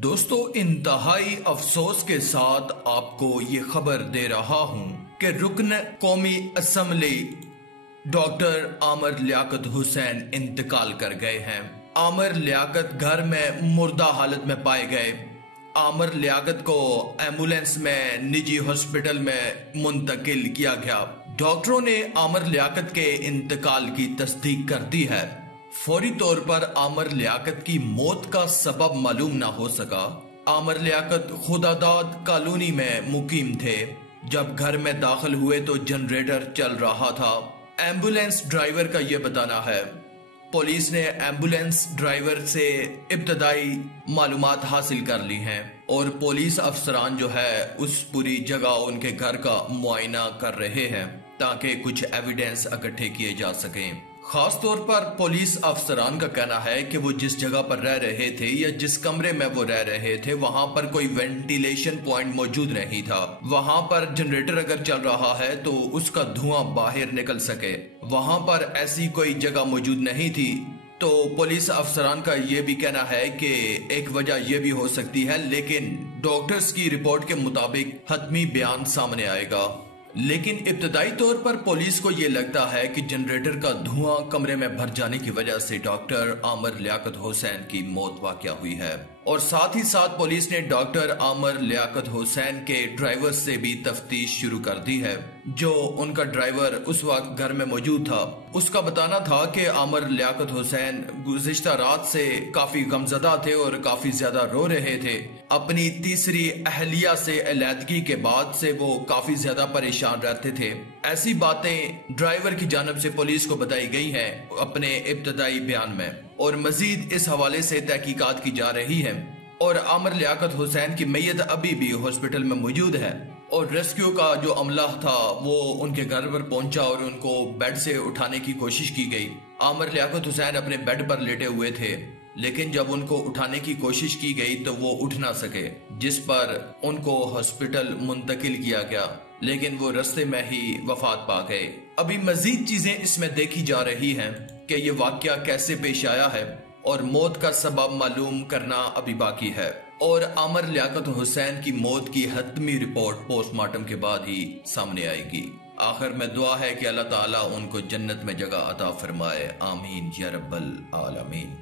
दोस्तों, इंतहाई अफसोस के साथ आपको ये खबर दे रहा हूं कि रुकन कौमी असम्बली डॉक्टर आमिर लियाकत हुसैन इंतकाल कर गए हैं। आमिर लियाकत घर में मुर्दा हालत में पाए गए। आमिर लियाकत को एम्बुलेंस में निजी हॉस्पिटल में मुंतकिल किया गया। डॉक्टरों ने आमिर लियाकत के इंतकाल की तस्दीक कर दी है। फौरी तौर पर आमिर लियाकत की मौत का सबब मालूम ना हो सका। आमिर लियाकत खुदादाद कॉलोनी में मुकीम थे। जब घर में दाखिल हुए तो जनरेटर चल रहा था। एम्बुलेंस ड्राइवर का यह बताना है। पुलिस ने एम्बुलेंस ड्राइवर से इब्तदाई मालूमात हासिल कर ली हैं और पुलिस अफसरान जो है उस पूरी जगह उनके घर का मुआयना कर रहे हैं ताकि कुछ एविडेंस इकट्ठे किए जा सकें। खास तौर पर पुलिस अफसरान का कहना है कि वो जिस जगह पर रह रहे थे या जिस कमरे में वो रह रहे थे वहां पर कोई वेंटिलेशन पॉइंट मौजूद नहीं था। वहां पर जनरेटर अगर चल रहा है तो उसका धुआं बाहर निकल सके, वहां पर ऐसी कोई जगह मौजूद नहीं थी। तो पुलिस अफसरान का ये भी कहना है कि एक वजह यह भी हो सकती है, लेकिन डॉक्टर्स की रिपोर्ट के मुताबिक हतमी बयान सामने आएगा। लेकिन इब्तदाई तौर पर पुलिस को यह लगता है कि जनरेटर का धुआं कमरे में भर जाने की वजह से डॉक्टर आमिर लियाकत हुसैन की मौत वाक़या हुई है। और साथ ही साथ पुलिस ने डॉक्टर आमिर लियाकत हुसैन के ड्राइवर से भी तफ्तीश शुरू कर दी है। जो उनका ड्राइवर उस वक्त घर में मौजूद था, उसका बताना था कि आमिर लियाकत हुसैन गुज़िश्ता रात से काफी गमज़दा थे और काफी ज्यादा रो रहे थे। अपनी तीसरी अहलिया से अलैदगी के बाद से वो काफी ज्यादा परेशान रहते थे। ऐसी बातें ड्राइवर की जानिब से पुलिस को बताई गई हैं अपने इब्तदाई बयान में, और मजीद इस हवाले से तहकीकात की जा रही है। और आमिर लियाकत हुसैन की मैयत अभी भी हॉस्पिटल में मौजूद है और रेस्क्यू का जो अमला था वो उनके घर पर पहुंचा और उनको बेड से उठाने की कोशिश की गई। आमिर लियाकत हुसैन अपने बेड पर लेटे हुए थे, लेकिन जब उनको उठाने की कोशिश की गई तो वो उठ ना सके, जिस पर उनको हॉस्पिटल मुंतकिल किया गया, लेकिन वो रास्ते में ही वफात पा गए। अभी मजीद चीजें इसमें देखी जा रही हैं कि ये वाकया कैसे पेश आया है और मौत का सबब मालूम करना अभी बाकी है। और आमिर लियाकत हुसैन की मौत की हतमी रिपोर्ट पोस्टमार्टम के बाद ही सामने आएगी। आखिर में दुआ है कि अल्लाह ताला उनको जन्नत में जगह अता फरमाए। आमीन या रब्बल आलमीन।